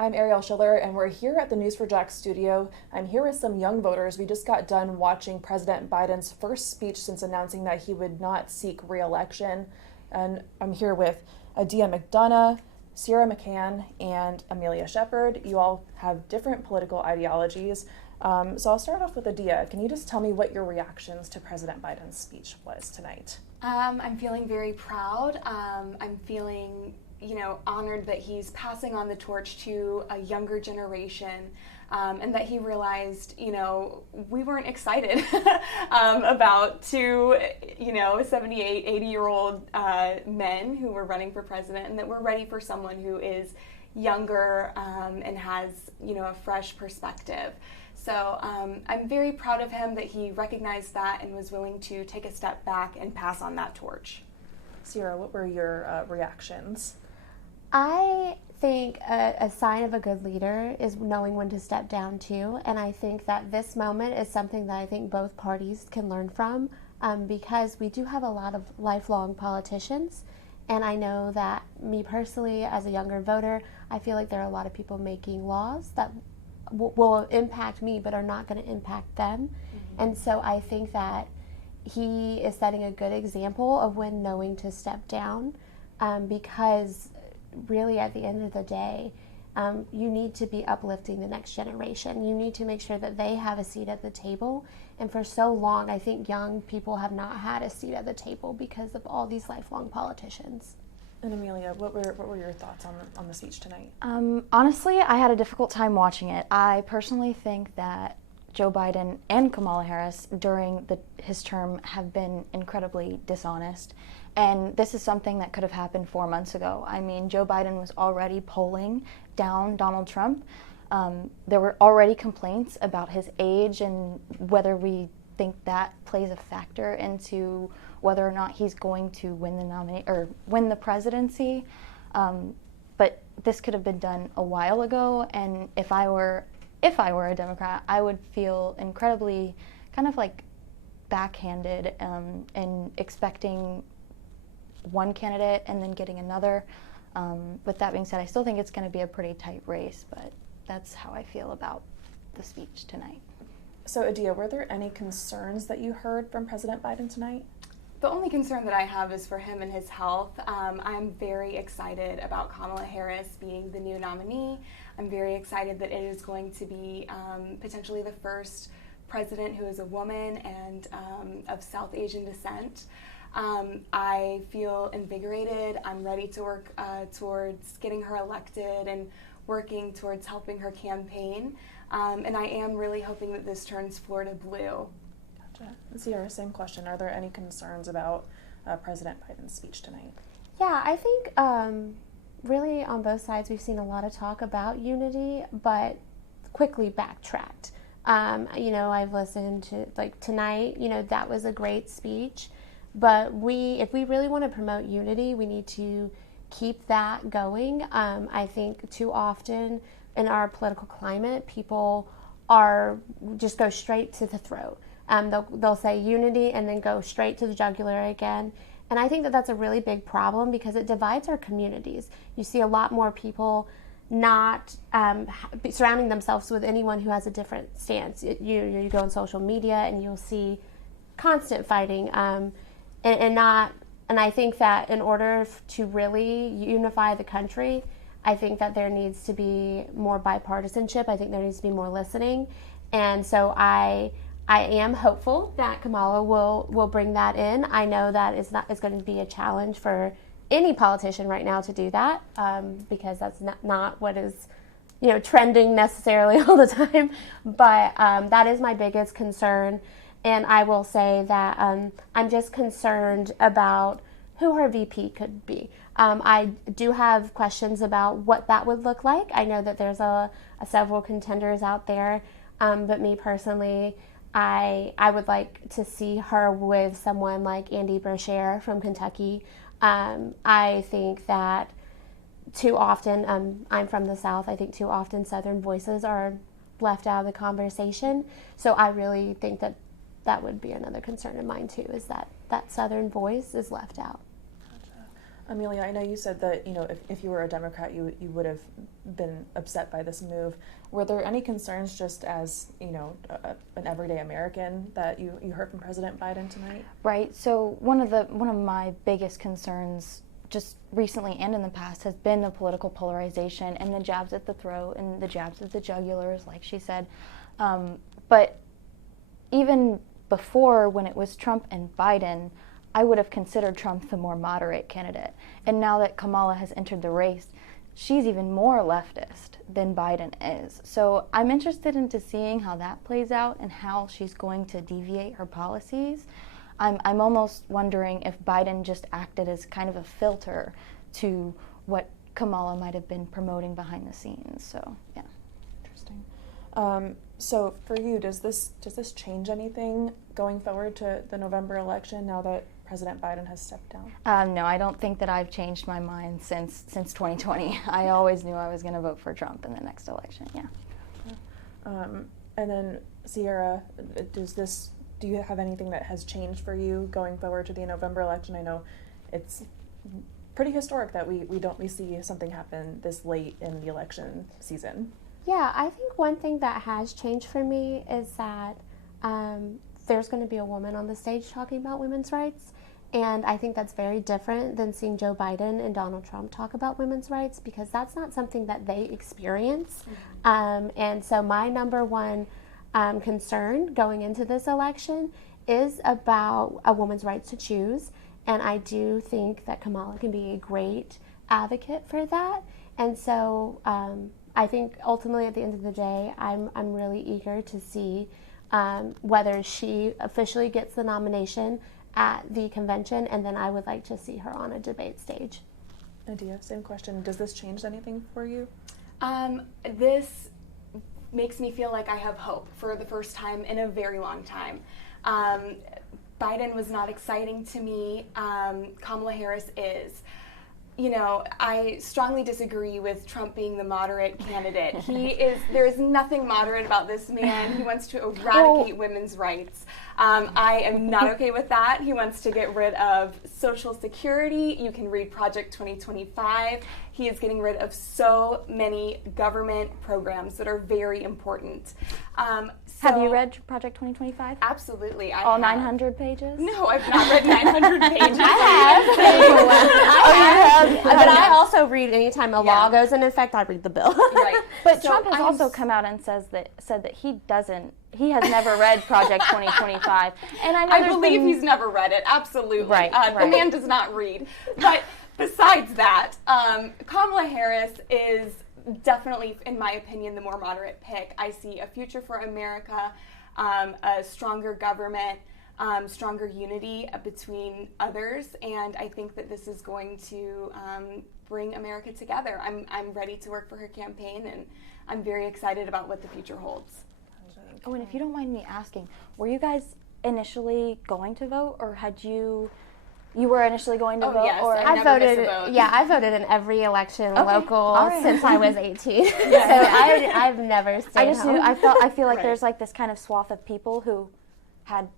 I'm Ariel Schiller, and we're here at the News4Jax studio. I'm here with some young voters. We just got done watching President Biden's first speech since announcing that he would not seek re-election. And I'm here with Adia McDonough, Sierra McCann, and Amelia Shepard. You all have different political ideologies. So I'll start off with Adia. Can you just tell me what your reactions to President Biden's speech was tonight? I'm feeling very proud. I'm feeling honored that he's passing on the torch to a younger generation, and that he realized, we weren't excited about two, 78, 80-year-old men who were running for president, and that we're ready for someone who is younger and has, a fresh perspective. So I'm very proud of him that he recognized that and was willing to take a step back and pass on that torch. Sierra, what were your reactions? I think a sign of a good leader is knowing when to step down too, and I think that this moment is something that I think both parties can learn from, because we do have a lot of lifelong politicians, and I know that me personally as a younger voter, I feel like there are a lot of people making laws that will impact me but are not going to impact them. And so I think that he is setting a good example of when knowing to step down, because really at the end of the day, you need to be uplifting the next generation. You need to make sure that they have a seat at the table. And for so long, I think young people have not had a seat at the table because of all these lifelong politicians. And Amelia, what were your thoughts on the speech tonight? Honestly, I had a difficult time watching it. I personally think that Joe Biden and Kamala Harris during his term have been incredibly dishonest. And this is something that could have happened 4 months ago. I mean, Joe Biden was already polling down Donald Trump. There were already complaints about his age and whether we think that plays a factor into whether or not he's going to win the presidency. But this could have been done a while ago, and if I were a Democrat, I would feel incredibly kind of like backhanded in expecting one candidate and then getting another. With that being said, I still think it's going to be a pretty tight race, but that's how I feel about the speech tonight. So Adia, were there any concerns that you heard from President Biden tonight? The only concern that I have is for him and his health. I'm very excited about Kamala Harris being the new nominee. I'm very excited that it is going to be potentially the first president who is a woman and of South Asian descent. I feel invigorated. I'm ready to work towards getting her elected and working towards helping her campaign. And I am really hoping that this turns Florida blue. Gotcha. Sierra, same question. Are there any concerns about President Biden's speech tonight? Yeah, I think really on both sides we've seen a lot of talk about unity, but quickly backtracked. I've listened to, tonight, that was a great speech, but if we really want to promote unity, we need to keep that going. I think too often in our political climate, people just go straight to the throat. They'll say unity and then go straight to the jugular again. And I think that that's a really big problem because it divides our communities. You see a lot more people not surrounding themselves with anyone who has a different stance. You go on social media and you'll see constant fighting, and I think that in order to really unify the country, I think that there needs to be more bipartisanship. I think there needs to be more listening, and so I am hopeful that Kamala will bring that in. I know that it's going to be a challenge for any politician right now to do that, because that's not what is trending necessarily all the time. But that is my biggest concern, and I will say that I'm just concerned about who her VP could be. I do have questions about what that would look like. I know that there's several contenders out there, but me personally, I would like to see her with someone like Andy Beshear from Kentucky. I think that too often, I'm from the South, I think too often Southern voices are left out of the conversation. So I really think that would be another concern of mine too, is that Southern voice is left out. Gotcha. Amelia, I know you said that, if you were a Democrat, you would have been upset by this move. Were there any concerns just as, an everyday American that you heard from President Biden tonight? Right. So one of my biggest concerns just recently and in the past has been the political polarization and the jabs at the throat and the jabs at the jugulars, like she said. But even before, when it was Trump and Biden, I would have considered Trump the more moderate candidate. And now that Kamala has entered the race, she's even more leftist than Biden is. So I'm interested into seeing how that plays out and how she's going to deviate her policies. I'm almost wondering if Biden just acted as kind of a filter to what Kamala might have been promoting behind the scenes. So, yeah. Interesting. So for you, does this change anything going forward to the November election now that President Biden has stepped down? No, I don't think that I've changed my mind since 2020. I always knew I was going to vote for Trump in the next election. Yeah. And then Sierra, do you have anything that has changed for you going forward to the November election? I know it's pretty historic that we see something happen this late in the election season. Yeah, I think one thing that has changed for me is that there's going to be a woman on the stage talking about women's rights. And I think that's very different than seeing Joe Biden and Donald Trump talk about women's rights, because that's not something that they experience. And so my number one concern going into this election is about a woman's right to choose. And I do think that Kamala can be a great advocate for that. And so I think ultimately at the end of the day, I'm really eager to see whether she officially gets the nomination at the convention, and then I would like to see her on a debate stage. Nadia, same question. Does this change anything for you? This makes me feel like I have hope for the first time in a very long time. Biden was not exciting to me. Kamala Harris is. I strongly disagree with Trump being the moderate candidate. There is nothing moderate about this man. He wants to eradicate women's rights. I am not okay with that. He wants to get rid of Social Security. You can read Project 2025. He is getting rid of so many government programs that are very important. Have you read Project 2025? Absolutely. All 900 pages? No, I've not read 900 pages. I have. But I also read anytime a law goes, and in fact, I read the bill. Right. But Trump has also come out and said that he has never read Project 2025. And I believe he's never read it, absolutely. Right, The man does not read. But besides that, Kamala Harris is definitely, in my opinion, the more moderate pick. I see a future for America, a stronger government, stronger unity between others, and I think that this is going to bring America together. I'm ready to work for her campaign, and I'm very excited about what the future holds. Oh, and if you don't mind me asking, were you guys initially going to vote, or had you were initially going to vote? Yes, or I voted in every election local since I was 18. Yes. So I've never stayed home. I feel like Right. there's like this kind of swath of people who had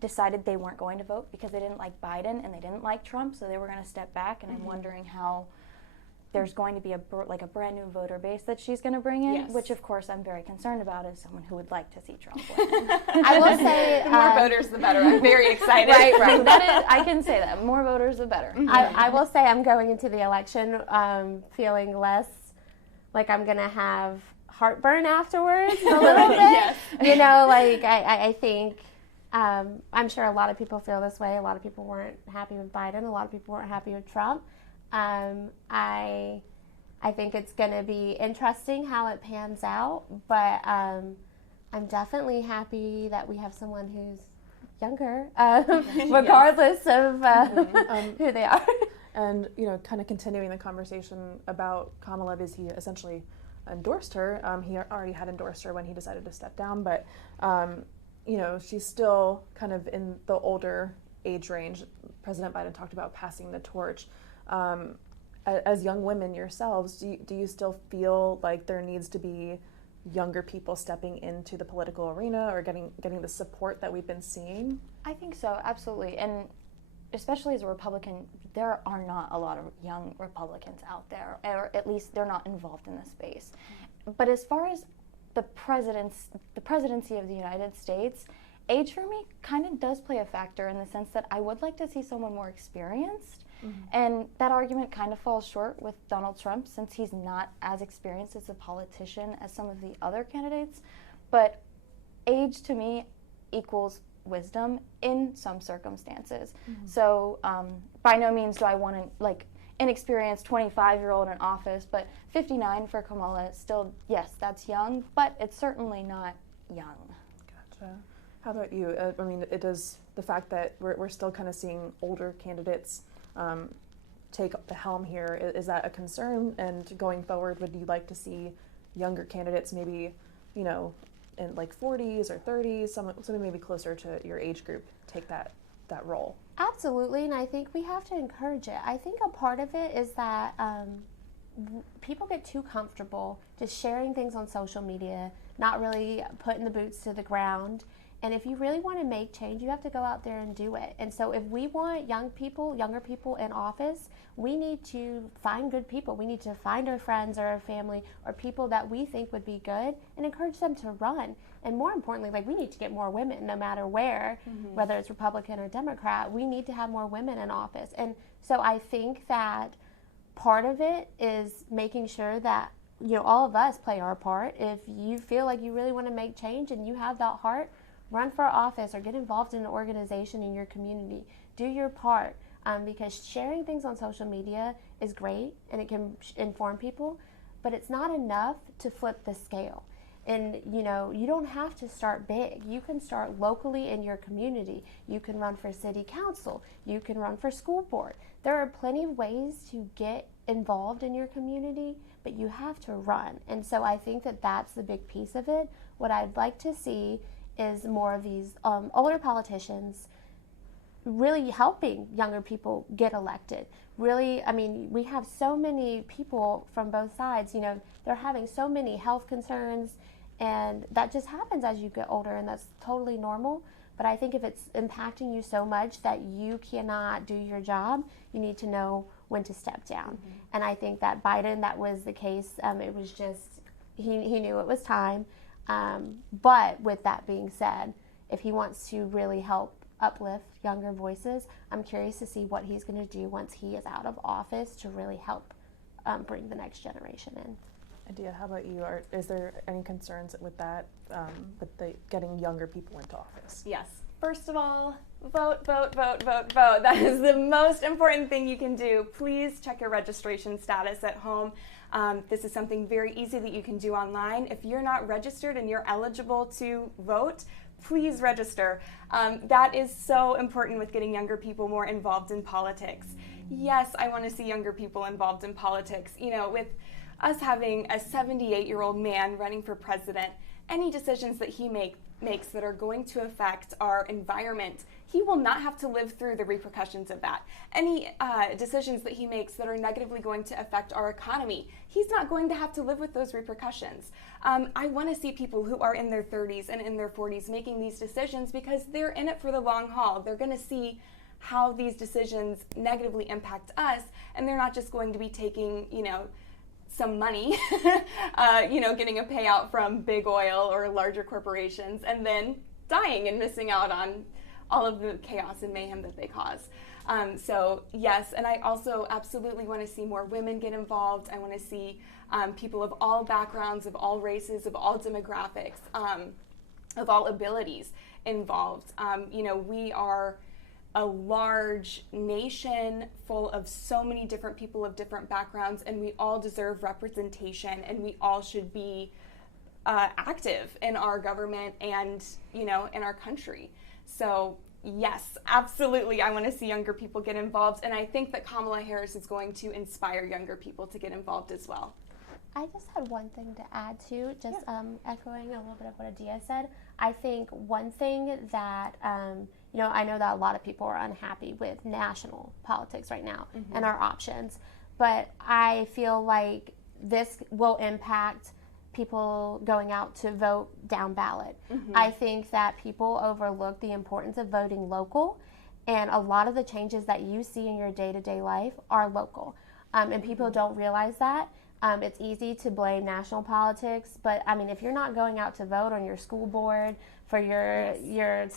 decided they weren't going to vote because they didn't like Biden and they didn't like Trump, so they were going to step back. And I'm wondering how there's going to be a brand new voter base that she's going to bring in, Yes. which of course I'm very concerned about as someone who would like to see Trump win. I will say The more voters, the better. I'm very excited. Right. That is, I can say that. More voters, the better. I will say I'm going into the election feeling less like I'm going to have heartburn afterwards a little bit. Yes. I think I'm sure a lot of people feel this way. A lot of people weren't happy with Biden. A lot of people weren't happy with Trump. I think it's going to be interesting how it pans out, but I'm definitely happy that we have someone who's younger, regardless of who they are. And, kind of continuing the conversation about Kamala, because he essentially endorsed her. He already had endorsed her when he decided to step down, but, she's still kind of in the older age range. President Biden talked about passing the torch. As young women yourselves, do you still feel like there needs to be younger people stepping into the political arena or getting the support that we've been seeing? I think so, absolutely. And especially as a Republican, there are not a lot of young Republicans out there, or at least they're not involved in this space. But as far as the presidency of the United States, age for me kind of does play a factor in the sense that I would like to see someone more experienced. And that argument kind of falls short with Donald Trump, since he's not as experienced as a politician as some of the other candidates. But age to me equals wisdom in some circumstances. So by no means do I want to, like, inexperienced 25-year-old in office, but 59 for Kamala, still, yes, that's young, but it's certainly not young. Gotcha. How about you? I mean, it does, the fact that we're still kind of seeing older candidates take the helm here, is that a concern? And going forward, would you like to see younger candidates, maybe, you know, in like 40s or 30s, somebody maybe closer to your age group, take that role? Absolutely, and I think we have to encourage it. I think a part of it is that people get too comfortable just sharing things on social media, not really putting the boots to the ground. And if you really want to make change, you have to go out there and do it. And so if we want younger people in office, we need to find good people. We need to find our friends or our family or people that we think would be good and encourage them to run. And more importantly, like, we need to get more women no matter where, whether it's Republican or Democrat. We need to have more women in office. And so I think that part of it is making sure that, you know, all of us play our part. If you feel like you really want to make change and you have that heart, run for office or get involved in an organization in your community. Do your part, because sharing things on social media is great and it can inform people, but it's not enough to flip the scale. And, you know, you don't have to start big. You can start locally in your community. You can run for city council. You can run for school board. There are plenty of ways to get involved in your community, but you have to run. And so I think that that's the big piece of it. What I'd like to see is more of these older politicians really helping younger people get elected. Really, I mean, we have so many people from both sides, you know, they're having so many health concerns, and that just happens as you get older, and that's totally normal. But I think if it's impacting you so much that you cannot do your job, you need to know when to step down. And I think that Biden, that was the case. It was just, he knew it was time. But with that being said, if he wants to really help uplift younger voices, I'm curious to see what he's going to do once he is out of office to really help bring the next generation in. Adia, how about you? Is there any concerns with that, with getting younger people into office? Yes. First of all, vote, vote, vote, vote, vote. That is the most important thing you can do. Please check your registration status at home. This is something very easy that you can do online. If you're not registered and you're eligible to vote, please register. That is so important with getting younger people more involved in politics. Yes, I want to see younger people involved in politics. You know, with us having a 78-year-old man running for president, any decisions that he makes that are going to affect our environment, he will not have to live through the repercussions of that. Any decisions that he makes that are negatively going to affect our economy, he's not going to have to live with those repercussions. I want to see people who are in their 30s and in their 40s making these decisions, because they're in it for the long haul. They're going to see how these decisions negatively impact us, and they're not just going to be taking, you know, some money, getting a payout from big oil or larger corporations, and then dying and missing out on all of the chaos and mayhem that they cause. So yes, and I also absolutely want to see more women get involved. I want to see people of all backgrounds, of all races, of all demographics, of all abilities involved. We are a large nation full of so many different people of different backgrounds, and we all deserve representation, and we all should be active in our government and, in our country. So yes, absolutely, I want to see younger people get involved, and I think that Kamala Harris is going to inspire younger people to get involved as well. I just had one thing to add to, echoing a little bit of what Adia said. I think one thing that, I know that a lot of people are unhappy with national politics right now and our options, but I feel like this will impact people going out to vote down ballot. I think that people overlook the importance of voting local, And a lot of the changes that you see in your day-to-day life are local. And people don't realize that. It's easy to blame national politics, but I mean, if you're not going out to vote on your school board, for your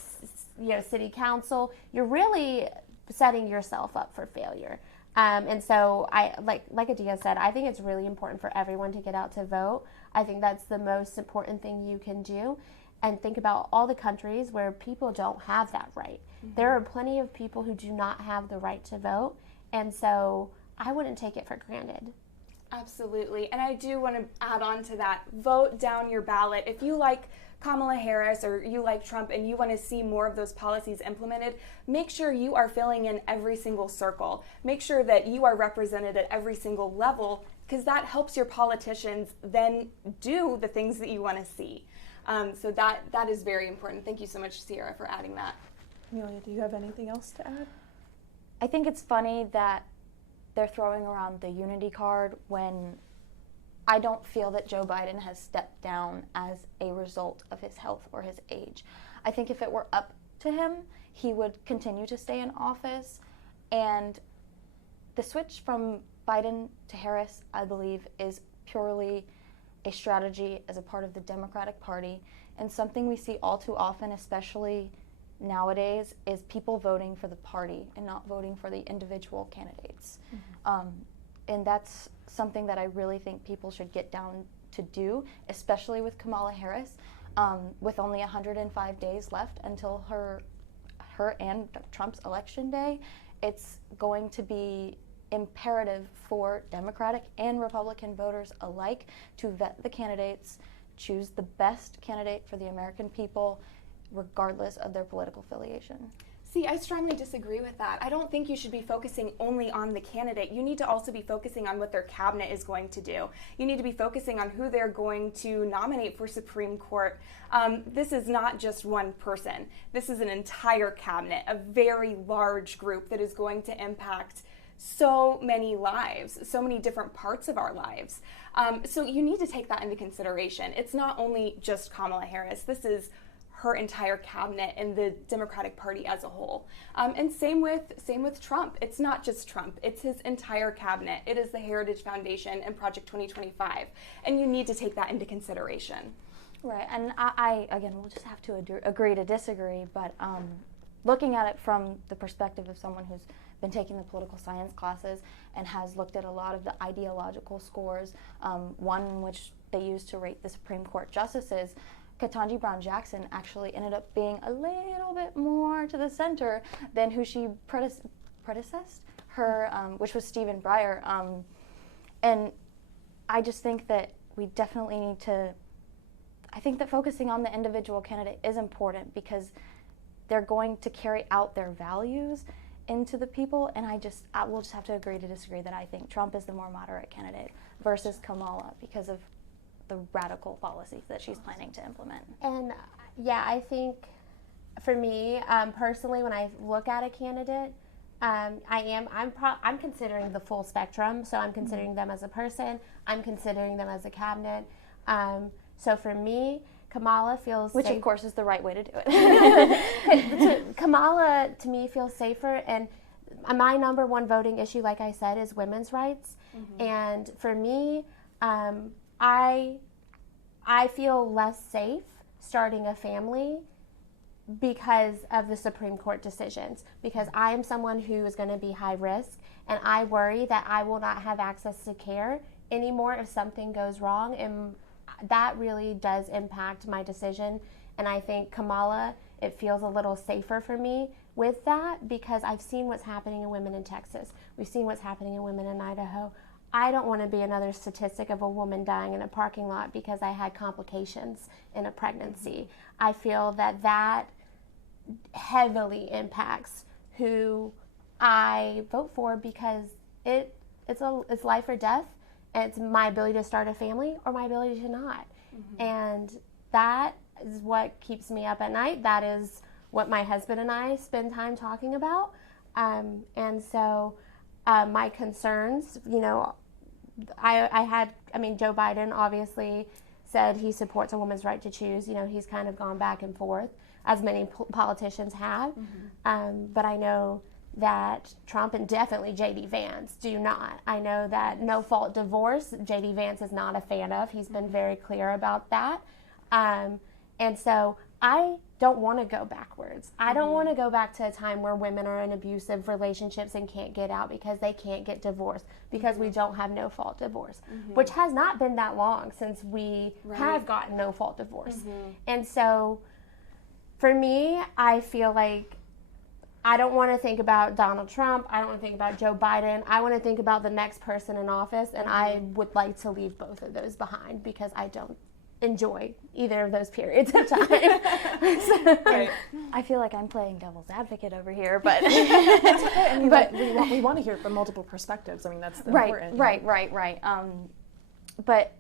city council, you're really setting yourself up for failure. And so I like Adia said, I think it's really important for everyone to get out to vote. I think that's the most important thing you can do. And think about all the countries where people don't have that right. There are plenty of people who do not have the right to vote, and so I wouldn't take it for granted. Absolutely. And I do want to add on to that. Vote down your ballot. If you like Kamala Harris or you like Trump and you want to see more of those policies implemented, make sure you are filling in every single circle. Make sure that you are represented at every single level, because that helps your politicians then do the things that you want to see. So that is very important. Thank you so much, Sierra, for adding that. Amelia, do you have anything else to add? I think it's funny that they're throwing around the unity card when I don't feel that Joe Biden has stepped down as a result of his health or his age. I think if it were up to him, he would continue to stay in office. And the switch from Biden to Harris, I believe, is purely a strategy as a part of the Democratic Party, and something we see all too often, especially nowadays, is people voting for the party and not voting for the individual candidates. And that's something that I really think people should get down to do, especially with Kamala Harris, with only 105 days left until her and Trump's election day. It's going to be imperative for Democratic and Republican voters alike to vet the candidates, choose the best candidate for the American people, regardless of their political affiliation. See, I strongly disagree with that. I don't think you should be focusing only on the candidate. You need to also be focusing on what their cabinet is going to do. You need to be focusing on who they're going to nominate for Supreme Court. This is not just one person. This is an entire cabinet, a very large group that is going to impact so many lives, so many different parts of our lives. So you need to take that into consideration. It's not only just Kamala Harris. This is her entire cabinet and the Democratic Party as a whole. And same with Trump. It's not just Trump. It's his entire cabinet. It is the Heritage Foundation and Project 2025. And you need to take that into consideration. Right, and I again, we'll just have to agree to disagree, but looking at it from the perspective of someone who's been taking the political science classes and has looked at a lot of the ideological scores, one in which they use to rate the Supreme Court justices, Ketanji Brown Jackson actually ended up being a little bit more to the center than who she predecessed her, which was Stephen Breyer. And I just think that we definitely need to, I think that focusing on the individual candidate is important because they're going to carry out their values into the people, and we'll just have to agree to disagree that I think Trump is the more moderate candidate versus Kamala because of the radical policies that she's planning to implement. And yeah, I think for me personally, when I look at a candidate, I'm considering the full spectrum. So I'm considering them as a person. I'm considering them as a cabinet. So for me, Kamala feels which safe. Of course is the right way to do it. Kamala to me feels safer, and my number one voting issue, like I said, is women's rights. And for me, I feel less safe starting a family because of the Supreme Court decisions, because I am someone who is going to be high risk, and I worry that I will not have access to care anymore if something goes wrong, and that really does impact my decision. And I think Kamala, it feels a little safer for me with that because I've seen what's happening in women in Texas. We've seen what's happening in women in Idaho. I don't want to be another statistic of a woman dying in a parking lot because I had complications in a pregnancy. I feel that heavily impacts who I vote for because it's life or death, and it's my ability to start a family or my ability to not. And that is what keeps me up at night. That is what my husband and I spend time talking about. And so my concerns, Joe Biden obviously said he supports a woman's right to choose. He's kind of gone back and forth, as many politicians have. But I know that Trump and definitely J.D. Vance do not. I know that no-fault divorce, J.D. Vance is not a fan of. He's been very clear about that. And so I don't want to go backwards. I don't want to go back to a time where women are in abusive relationships and can't get out because they can't get divorced, because we don't have no-fault divorce, which has not been that long since we have gotten no-fault divorce. And so for me, I feel like I don't want to think about Donald Trump. I don't want to think about Joe Biden. I want to think about the next person in office, and I would like to leave both of those behind because I don't enjoy either of those periods of time. Right. I feel like I'm playing devil's advocate over here, but It's okay. I mean, we want to hear from multiple perspectives. I mean, that's important. Right. But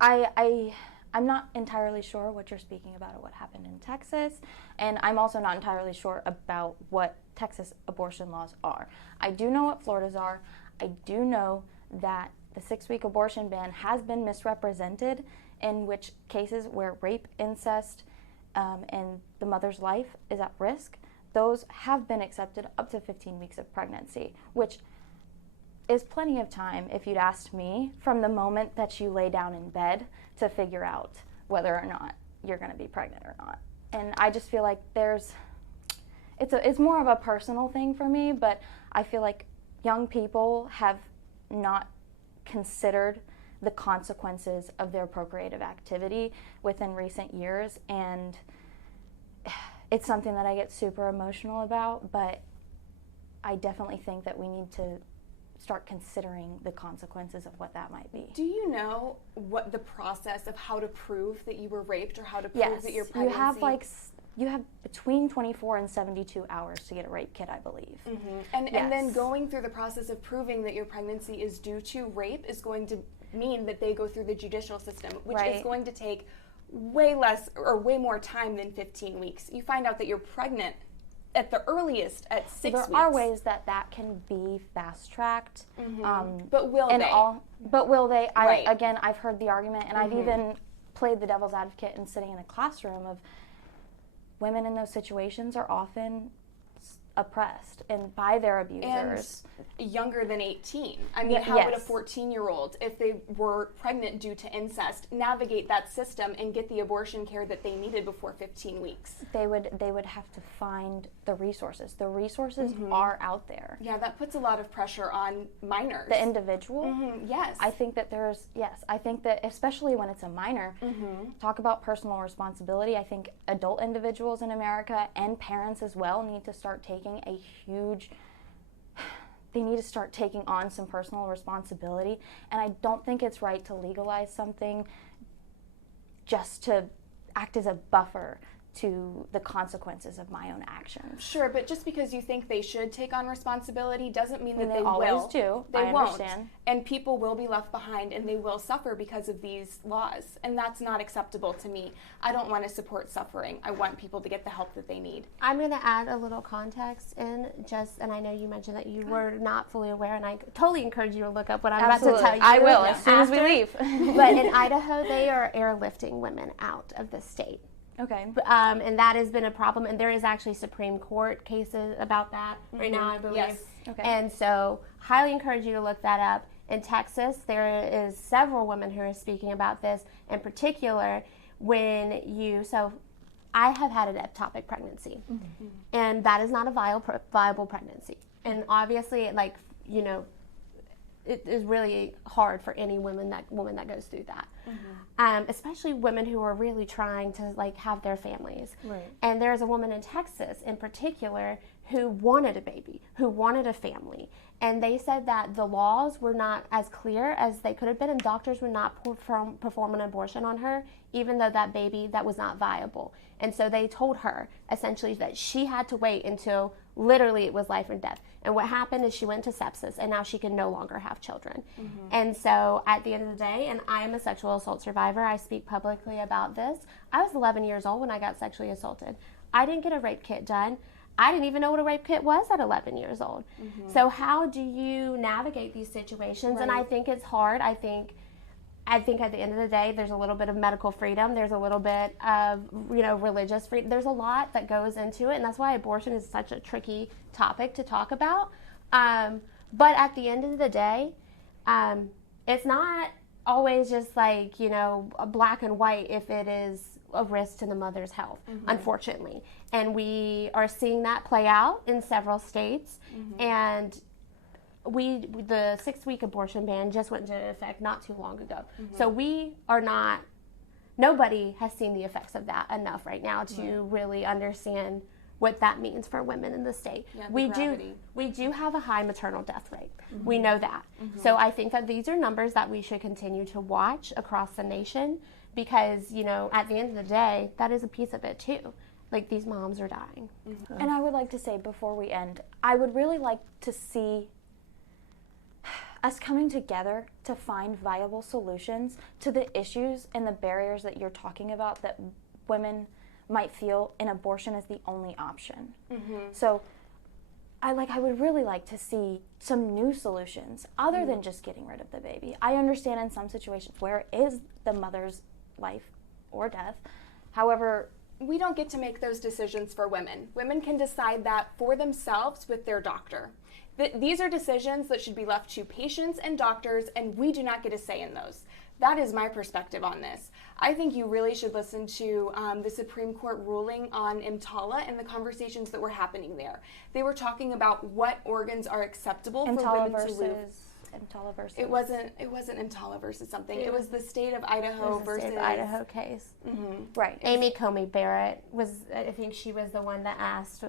I'm not entirely sure what you're speaking about or what happened in Texas, and I'm also not entirely sure about what Texas abortion laws are. I do know what Florida's are. I do know that the 6-week abortion ban has been misrepresented, in which cases where rape, incest, and the mother's life is at risk, those have been accepted up to 15 weeks of pregnancy, which is plenty of time, if you'd asked me, from the moment that you lay down in bed to figure out whether or not you're going to be pregnant or not. And I just feel like it's more of a personal thing for me, but I feel like young people have not considered the consequences of their procreative activity within recent years, and it's something that I get super emotional about, but I definitely think that we need to start considering the consequences of what that might be. Do you know what the process of how to prove that you were raped or how to prove that you're pregnant? You have between 24 and 72 hours to get a rape kit, I believe. And then going through the process of proving that your pregnancy is due to rape is going to mean that they go through the judicial system, which is going to take way less or way more time than 15 weeks. You find out that you're pregnant at the earliest at 6 weeks. There are ways that can be fast-tracked. But will they? But will they? Again, I've heard the argument, and I've even played the devil's advocate in sitting in a classroom of women in those situations are often oppressed and by their abusers. And younger than 18. I mean, how would a 14-year-old, if they were pregnant due to incest, navigate that system and get the abortion care that they needed before 15 weeks? They would have to find the resources. The resources are out there. Yeah, that puts a lot of pressure on minors. The individual? Yes. I think that I think that especially when it's a minor, talk about personal responsibility. I think adult individuals in America and parents as well need to start taking on some personal responsibility, and I don't think it's right to legalize something just to act as a buffer to the consequences of my own actions. Sure, but just because you think they should take on responsibility doesn't mean that they always will. Do. They I won't. Understand. And people will be left behind and they will suffer because of these laws. And that's not acceptable to me. I don't want to support suffering. I want people to get the help that they need. I'm going to add a little context and I know you mentioned that you were not fully aware, and I totally encourage you to look up what I'm about to tell you. I will as soon as we leave. But in Idaho, they are airlifting women out of the state. Okay. And that has been a problem, and there is actually Supreme Court cases about that right now, I believe. Yes. Okay. And so, highly encourage you to look that up. In Texas, there is several women who are speaking about this. In particular, so I have had an ectopic pregnancy, and that is not a viable pregnancy. And obviously, it is really hard for any woman that goes through that, especially women who are really trying to have their families. Right. And there's a woman in Texas in particular who wanted a baby, who wanted a family, and they said that the laws were not as clear as they could have been, and doctors would not perform an abortion on her, even though that baby that was not viable. And so they told her essentially that she had to wait until literally it was life and death. And what happened is she went to sepsis, and now she can no longer have children. And so at the end of the day, and I am a sexual assault survivor, I speak publicly about this. I was 11 years old when I got sexually assaulted. I didn't get a rape kit done. I didn't even know what a rape kit was at 11 years old. So how do you navigate these situations? Right. And I think it's hard. I think I think at the end of the day, there's a little bit of medical freedom. There's a little bit of, religious freedom. There's a lot that goes into it, and that's why abortion is such a tricky topic to talk about. But at the end of the day, it's not always just like, a black and white if it is a risk to the mother's health, unfortunately. And we are seeing that play out in several states. And the 6-week abortion ban just went into effect not too long ago. So nobody has seen the effects of that enough right now to really understand what that means for women in the state. Yeah, we do have a high maternal death rate. We know that. So I think that these are numbers that we should continue to watch across the nation because, at the end of the day, that is a piece of it too. Like, these moms are dying. And I would like to say before we end, I would really like to see us coming together to find viable solutions to the issues and the barriers that you're talking about that women might feel in abortion is the only option. So I would really like to see some new solutions other than just getting rid of the baby. I understand in some situations where it is the mother's life or death. However, we don't get to make those decisions for women. Women can decide that for themselves with their doctor. These are decisions that should be left to patients and doctors, and we do not get a say in those. That is my perspective on this. I think you really should listen to the Supreme Court ruling on EMTALA and the conversations that were happening there. They were talking about what organs are acceptable for women to lose. EMTALA versus. It wasn't EMTALA versus something. It was the state of Idaho versus. State of Idaho case. Right. Amy Comey Barrett I think she was the one that asked,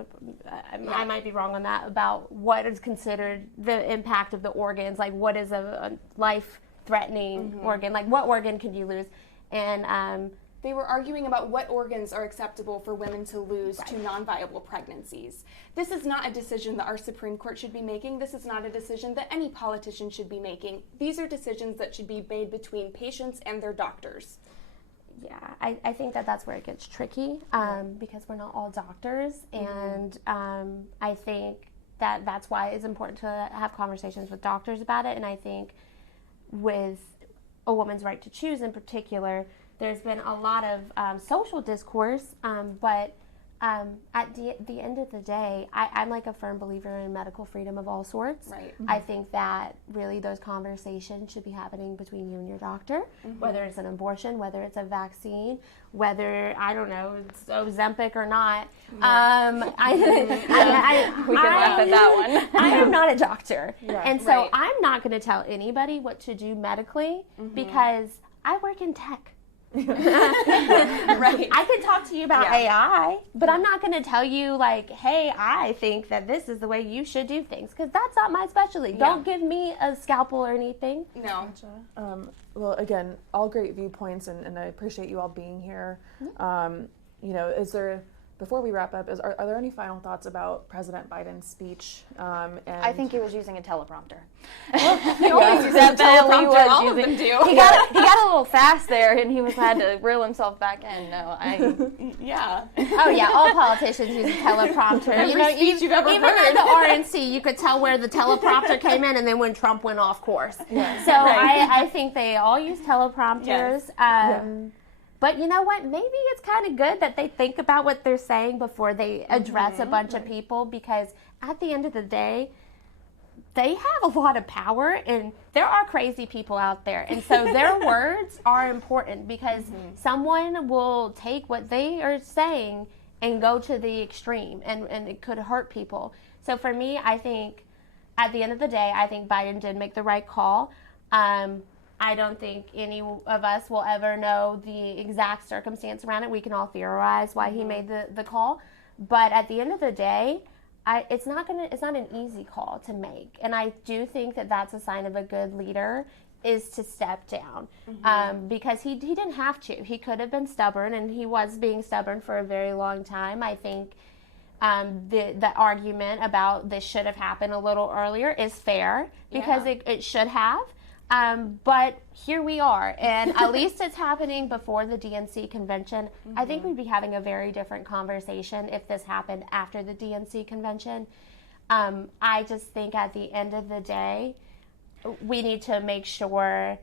I might be wrong on that, about what is considered the impact of the organs, like what is a life-threatening organ, like what organ could you lose? And they were arguing about what organs are acceptable for women to lose to non-viable pregnancies. This is not a decision that our Supreme Court should be making. This is not a decision that any politician should be making. These are decisions that should be made between patients and their doctors. Yeah, I think that's where it gets tricky because we're not all doctors. And I think that's why it's important to have conversations with doctors about it. And I think with a woman's right to choose in particular, there's been a lot of social discourse, but at the end of the day, I'm like a firm believer in medical freedom of all sorts. Right. I think that really those conversations should be happening between you and your doctor, whether it's an abortion, whether it's a vaccine, whether, I don't know, it's Ozempic or not. We can laugh at that one. I am not a doctor. Yeah. And so I'm not going to tell anybody what to do medically because I work in tech. I could talk to you about AI, but I'm not going to tell you like, hey, I think that this is the way you should do things, because that's not my specialty. Don't give me a scalpel or anything. No. Well, again, all great viewpoints, and I appreciate you all being here. Is there, before we wrap up, are there any final thoughts about President Biden's speech? I think he was using a teleprompter. He always uses a teleprompter. All of them do. He got a little fast there, and he had to reel himself back in. Yeah. Oh yeah, all politicians use a teleprompter. Every speech you've ever even heard. at the RNC, you could tell where the teleprompter came in, and then when Trump went off course. Yeah. So I think they all use teleprompters. Yes. But you know what? Maybe it's kind of good that they think about what they're saying before they address a bunch of people, because at the end of the day, they have a lot of power, and there are crazy people out there. And so their words are important, because someone will take what they are saying and go to the extreme, and it could hurt people. So for me, I think at the end of the day, I think Biden did make the right call. I don't think any of us will ever know the exact circumstance around it. We can all theorize why he made the call, but at the end of the day, it's not an easy call to make. And I do think that that's a sign of a good leader, is to step down, because he didn't have to. He could have been stubborn, and he was being stubborn for a very long time. I think the argument about this should have happened a little earlier is fair, because it should have. But here we are, and at least it's happening before the DNC convention. I think we'd be having a very different conversation if this happened after the DNC convention. I just think at the end of the day, we need to make sure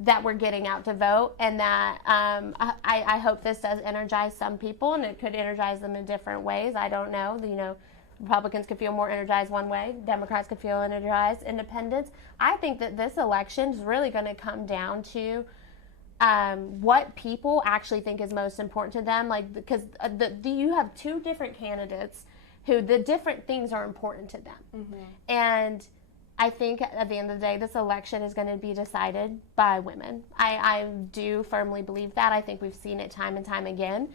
that we're getting out to vote, and that I hope this does energize some people, and it could energize them in different ways. I don't know. You know, Republicans could feel more energized one way, Democrats could feel energized, independents. I think that this election is really going to come down to what people actually think is most important to them. Like, because you have two different candidates who the different things are important to them. And I think at the end of the day, this election is going to be decided by women. I do firmly believe that. I think we've seen it time and time again.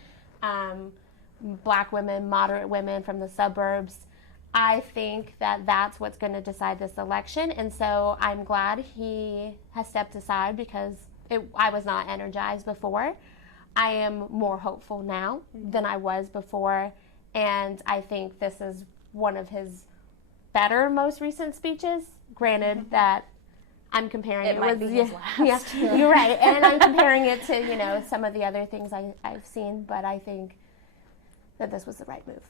Black women, moderate women from the suburbs. I think that that's what's going to decide this election. And so I'm glad he has stepped aside, because I was not energized before. I am more hopeful now than I was before. And I think this is one of his better, most recent speeches. Granted that I'm comparing it might with be his last. Yeah, you're right. And I'm comparing it to, you know, some of the other things I've seen, but I think that this was the right move.